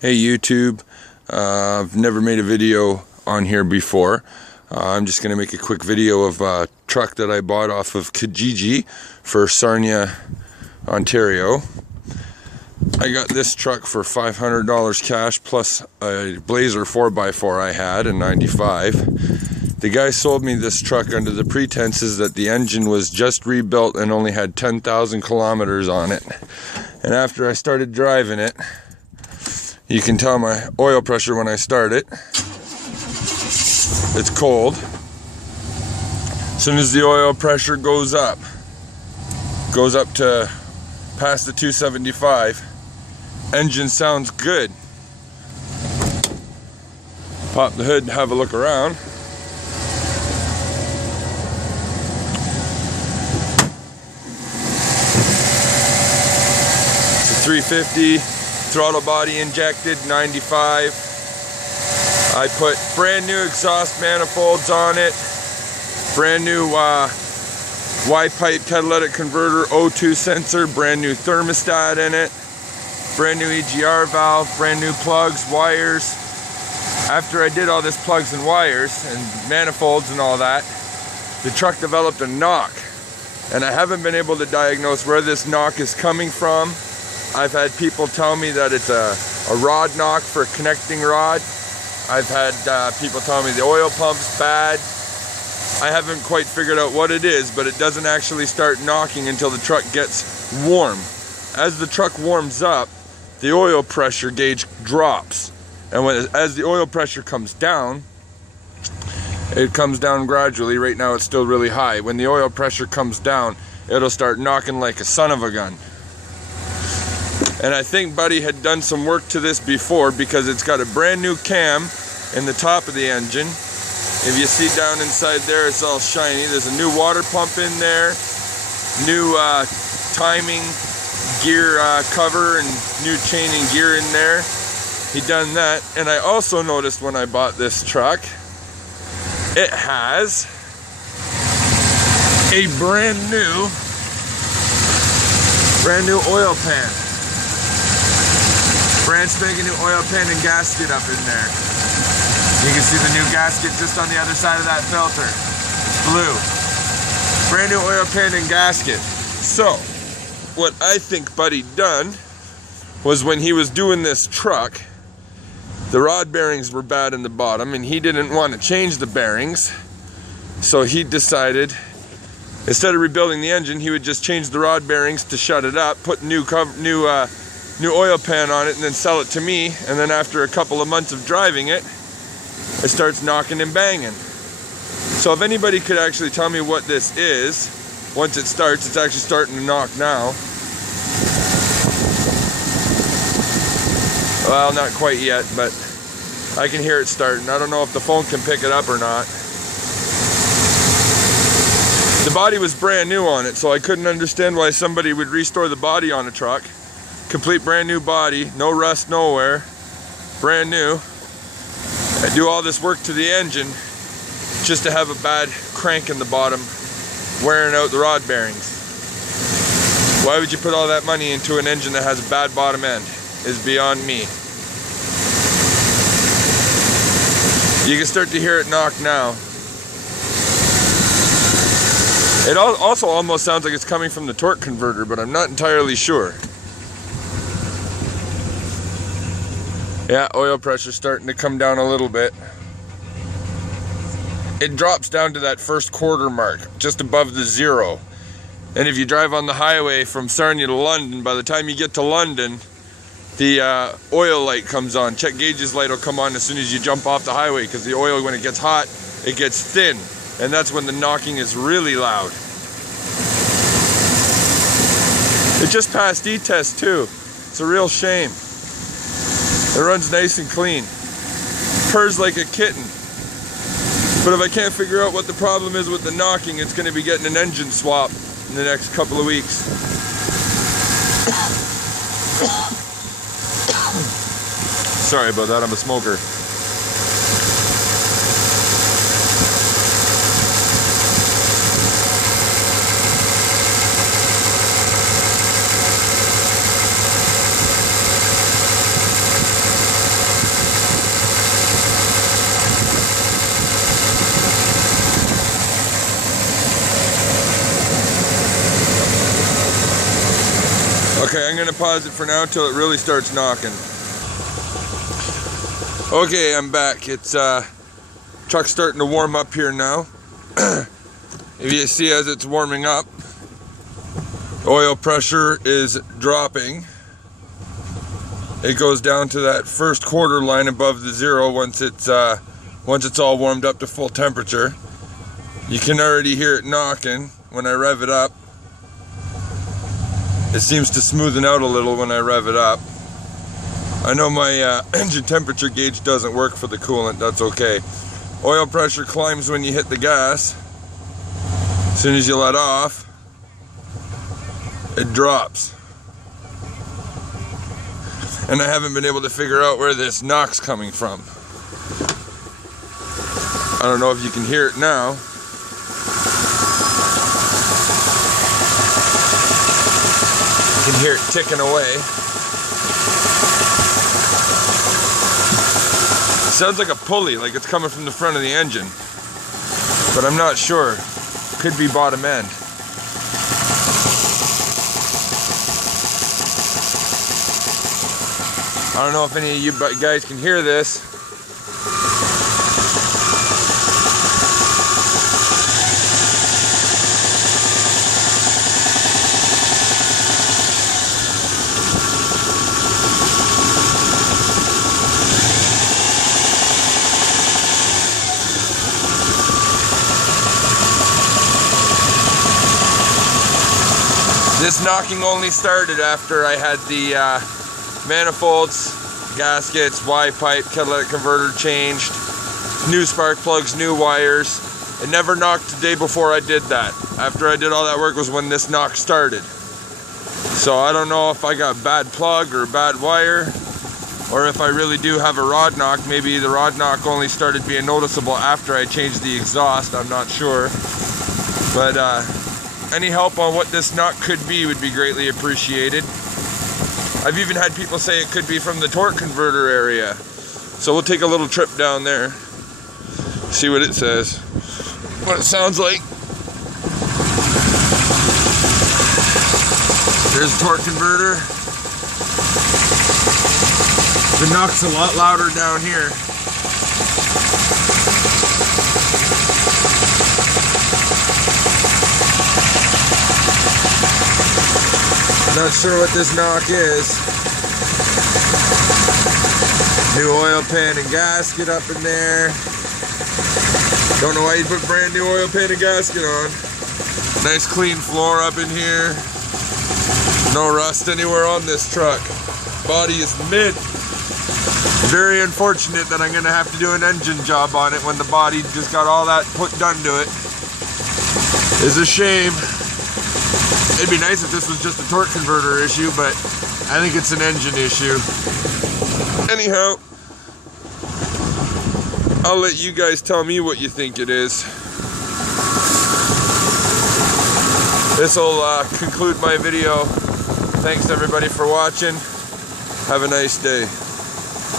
Hey YouTube, I've never made a video on here before. I'm just going to make a quick video of a truck that I bought off of Kijiji for Sarnia, Ontario. I got this truck for $500 cash plus a Blazer 4x4 I had in '95. The guy sold me this truck under the pretenses that the engine was just rebuilt and only had 10,000 kilometers on it. And after I started driving it, you can tell my oil pressure when I start it. It's cold. As soon as the oil pressure goes up to past the 275, engine sounds good. Pop the hood and have a look around. It's a 350. Throttle body injected, 95. I put brand new exhaust manifolds on it, brand new Y-pipe catalytic converter O2 sensor, brand new thermostat in it, brand new EGR valve, brand new plugs, wires. After I did all this plugs and wires and manifolds and all that, the truck developed a knock, and I haven't been able to diagnose where this knock is coming from. I've had people tell me that it's a rod knock for a connecting rod. I've had people tell me the oil pump's bad. I haven't quite figured out what it is, but it doesn't actually start knocking until the truck gets warm. As the truck warms up, the oil pressure gauge drops. And as the oil pressure comes down, it comes down gradually. Right now it's still really high. When the oil pressure comes down, it'll start knocking like a son of a gun. And I think Buddy had done some work to this before because it's got a brand new cam in the top of the engine. If you see down inside there, it's all shiny. There's a new water pump in there, new timing gear cover and new chain and gear in there. He done that. And I also noticed when I bought this truck, it has a brand new oil pan. Brand spanking new oil pan and gasket up in there. You can see the new gasket just on the other side of that filter. It's blue. Brand new oil pan and gasket. So, what I think Buddy done was when he was doing this truck, the rod bearings were bad in the bottom and he didn't want to change the bearings. So he decided, instead of rebuilding the engine, he would just change the rod bearings to shut it up, put new oil pan on it, and then sell it to me. And then after a couple of months of driving it, it starts knocking and banging. So if anybody could actually tell me what this is, once it starts, it's actually starting to knock now. Well, not quite yet, but I can hear it starting. I don't know if the phone can pick it up or not. The body was brand new on it, so I couldn't understand why somebody would restore the body on a truck. Complete brand new body, no rust nowhere, brand new. I do all this work to the engine just to have a bad crank in the bottom, wearing out the rod bearings. Why would you put all that money into an engine that has a bad bottom end? Is beyond me. You can start to hear it knock now. It also almost sounds like it's coming from the torque converter, but I'm not entirely sure. Yeah, oil pressure's starting to come down a little bit. It drops down to that first quarter mark, just above the 0. And if you drive on the highway from Sarnia to London, by the time you get to London, the oil light comes on. Check gauges light will come on as soon as you jump off the highway, because the oil, when it gets hot, it gets thin. And that's when the knocking is really loud. It just passed E-test too. It's a real shame. It runs nice and clean. Purrs like a kitten. But if I can't figure out what the problem is with the knocking, it's going to be getting an engine swap in the next couple of weeks. Sorry about that, I'm a smoker. gonna pause it for now until it really starts knocking. Okay, I'm back. It's truck's starting to warm up here now. If you see, as it's warming up, oil pressure is dropping. It goes down to that first quarter line above the zero once it's all warmed up to full temperature. You can already hear it knocking when I rev it up. It seems to smoothen out a little when I rev it up. I know my engine temperature gauge doesn't work for the coolant. That's okay. Oil pressure climbs when you hit the gas. As soon as you let off, it drops. And I haven't been able to figure out where this knock's coming from. I don't know if you can hear it now. You can hear it ticking away. It sounds like a pulley, like it's coming from the front of the engine. But I'm not sure. Could be bottom end. I don't know if any of you guys can hear this. This knocking only started after I had the manifolds, gaskets, Y-pipe, catalytic converter changed, new spark plugs, new wires. It never knocked the day before I did that. After I did all that work was when this knock started. So I don't know if I got bad plug or bad wire, or if I really do have a rod knock. Maybe the rod knock only started being noticeable after I changed the exhaust. I'm not sure. But any help on what this knock could be would be greatly appreciated. I've even had people say it could be from the torque converter area. So we'll take a little trip down there, see what it says, what it sounds like. There's the torque converter. The knock's a lot louder down here. Not sure what this knock is. New oil pan and gasket up in there. Don't know why you put brand new oil pan and gasket on. Nice clean floor up in here. No rust anywhere on this truck. Body is mint. Very unfortunate that I'm gonna have to do an engine job on it when the body just got all that put done to it. It's a shame. It'd be nice if this was just a torque converter issue, but I think it's an engine issue. Anyhow, I'll let you guys tell me what you think it is. This will conclude my video. Thanks everybody for watching. Have a nice day.